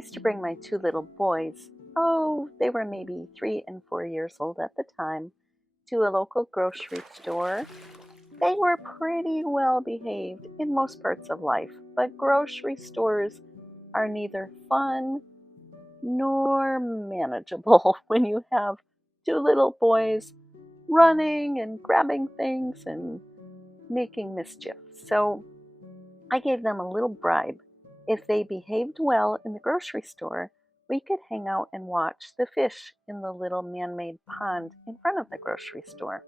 used to bring my two little boys, they were maybe 3 and 4 years old at the time, to a local grocery store. They were pretty well behaved in most parts of life, but grocery stores are neither fun nor manageable when you have two little boys running and grabbing things and making mischief. So I gave them a little bribe. If they behaved well in the grocery store, we could hang out and watch the fish in the little man-made pond in front of the grocery store.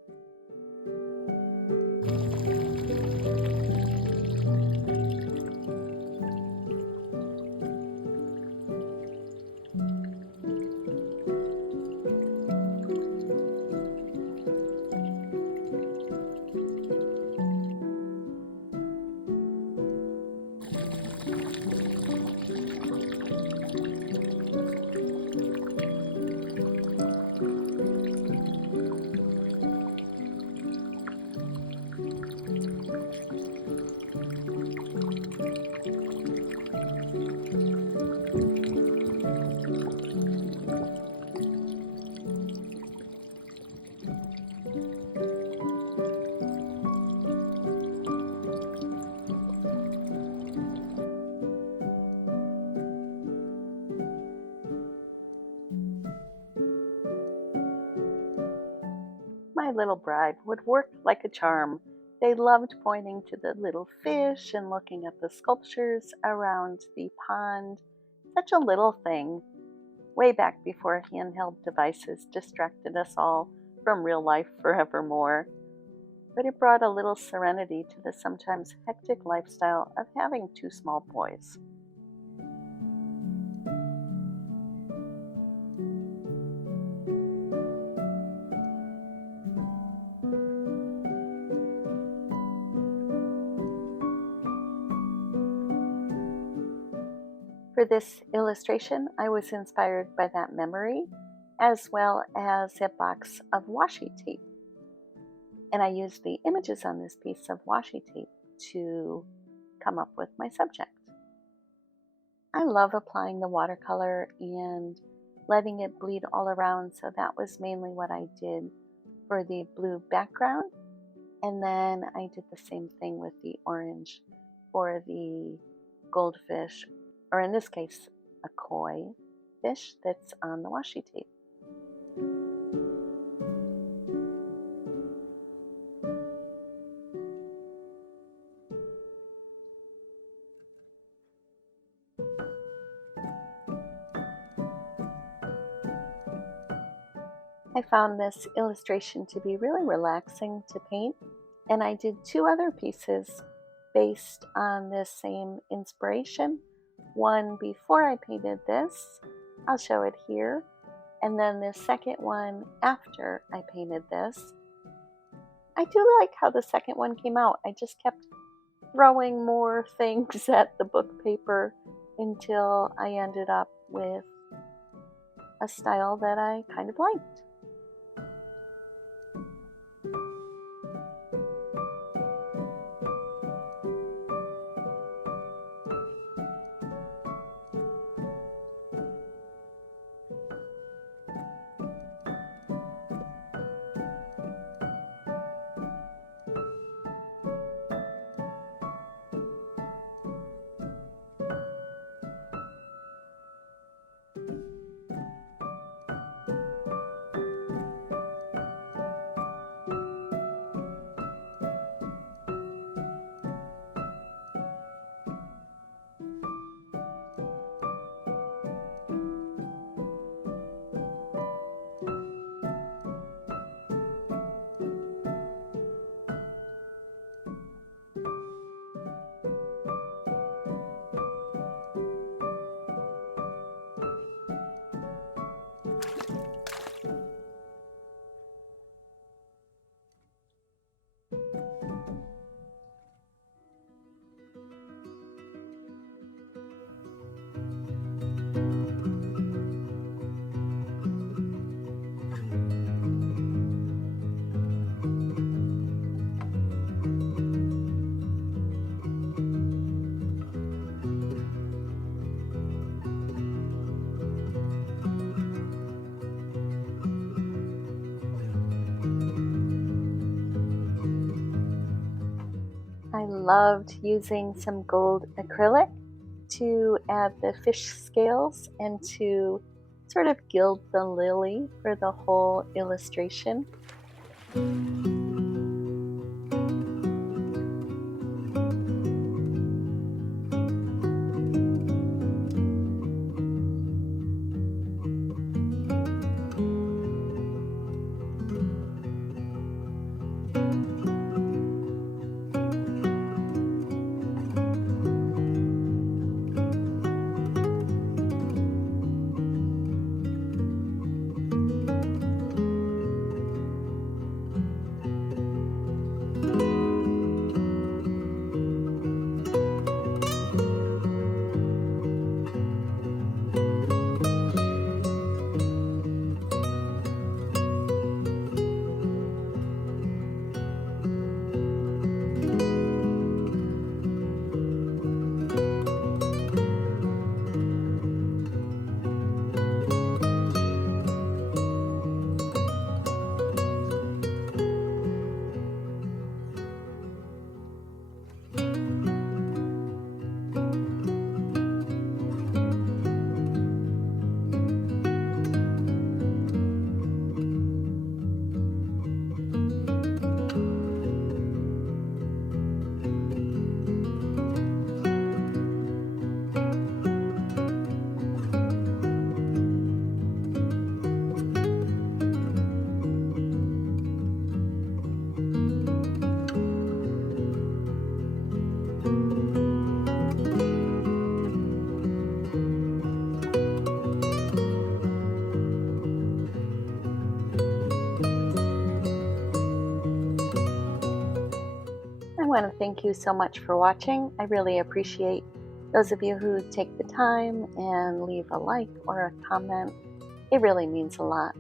My little bribe would work like a charm. They loved pointing to the little fish and looking at the sculptures around the pond. Such a little thing, way back before handheld devices distracted us all from real life forevermore. But it brought a little serenity to the sometimes hectic lifestyle of having two small boys. For this illustration, I was inspired by that memory, as well as a box of washi tape. And I used the images on this piece of washi tape to come up with my subject. I love applying the watercolor and letting it bleed all around, so that was mainly what I did for the blue background. And then I did the same thing with the orange for the goldfish, or in this case, a koi fish that's on the washi tape. I found this illustration to be really relaxing to paint, and I did two other pieces based on this same inspiration. One before I painted this, I'll show it here, and then the second one after I painted this. I do like how the second one came out. I just kept throwing more things at the book paper until I ended up with a style that I kind of liked. loved using some gold acrylic to add the fish scales and to sort of gild the lily for the whole illustration. I want to thank you so much for watching. I really appreciate those of you who take the time and leave a like or a comment. It really means a lot.